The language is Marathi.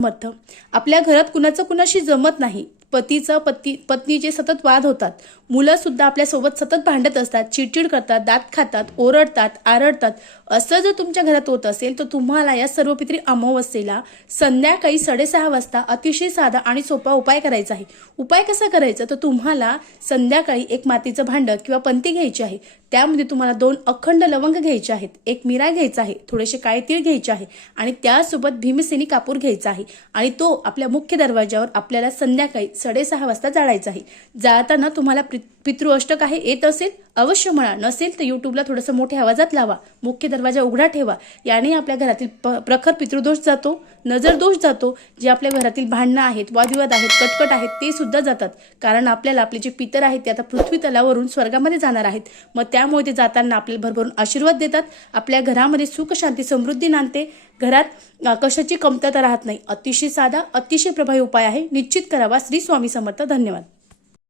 मत. आपल्या घरात कुणाचं कुणाशी जमत नाही. पतीचं पती पत्नीचे सतत वाद होतात. मुलं सुद्धा आपल्यासोबत सतत भांडत असतात चिडचिड करतात दात खातात ओरडतात आरडतात. असं जर तुमच्या घरात होत असेल तर तुम्हाला या सर्व पित्री अमावस्येला संध्याकाळी साडेसहा वाजता अतिशय साधा आणि सोपा उपाय करायचा आहे. उपाय कसा करायचा? तर तुम्हाला संध्याकाळी एक मातीचं भांडं किंवा पंती घ्यायची आहे. त्यामध्ये तुम्हाला दोन अखंड लवंग घ्यायचे आहेत. एक मिरा घ्यायचा आहे थोडेसे काळे तीळ घ्यायचे आहे आणि त्यासोबत भीमसेनी कापूर घ्यायचा आहे. आणि तो आपल्या मुख्य दरवाज्यावर आपल्याला संध्याकाळी साडेसहा वाजता जाळायचा आहे. जाताना तुम्हाला पितृ पितृअष्टक आहे येत असेल अवश्य म्हणा. नसेल तर यूट्यूबला थोडंसं मोठ्या आवाजात लावा. मुख्य दरवाजा उघडा ठेवा. याने आपल्या घरातील प- प्रखर पितृदोष जातो नजर दोष जातो. जे आपल्या घरातील भांडणं आहेत वादविवाद आहेत कटकट आहेत ते सुद्धा जातात. कारण आपल्याला आपले जे पितर आहेत ते आता पृथ्वी तलावरून स्वर्गामध्ये जाणार आहेत. मग त्यामुळे ते जाताना आपल्याला भरभरून आशीर्वाद देतात. आपल्या घरामध्ये सुख शांती समृद्धी नांदते. घरात कशाची कमतरता राहत नाही. अतिशय साधा अतिशय प्रभावी उपाय आहे. निश्चित करावा. श्री स्वामी समर्थ. धन्यवाद.